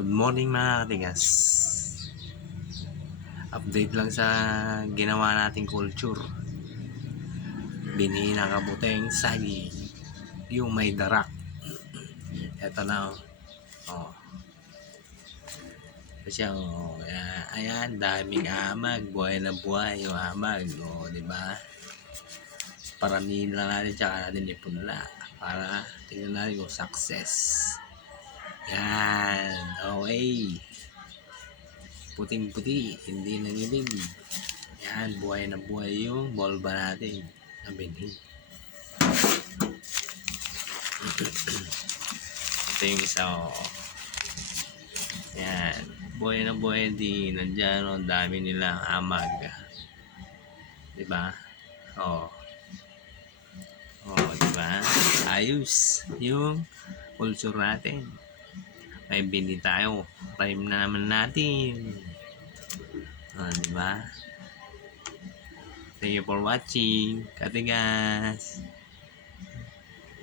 Good morning mga katigas. Update lang sa ginawa nating culture. Binhi na kabuteng sagi. Yung may darak. Eto na oh. Oh. Kasi oh, ayan, daming amag. Buhay na buhay yung amag. Oh, di ba? Paramihin lang natin tsaka natin ipunla para tingnan natin kung success. Yan. Okay. Puting-puti, hindi nanginig. Yan, buhay na buhay yung bolba natin na binhi. Ito yung isa oh. Yan, buhay na buhay din. Nandiyan oh, dami nilang amag. Diba? Oh. Oh, diba? Ayos yung culture natin. May binhi tayo. Prime na naman natin. Oh, diba? Thank you for watching. Katigas.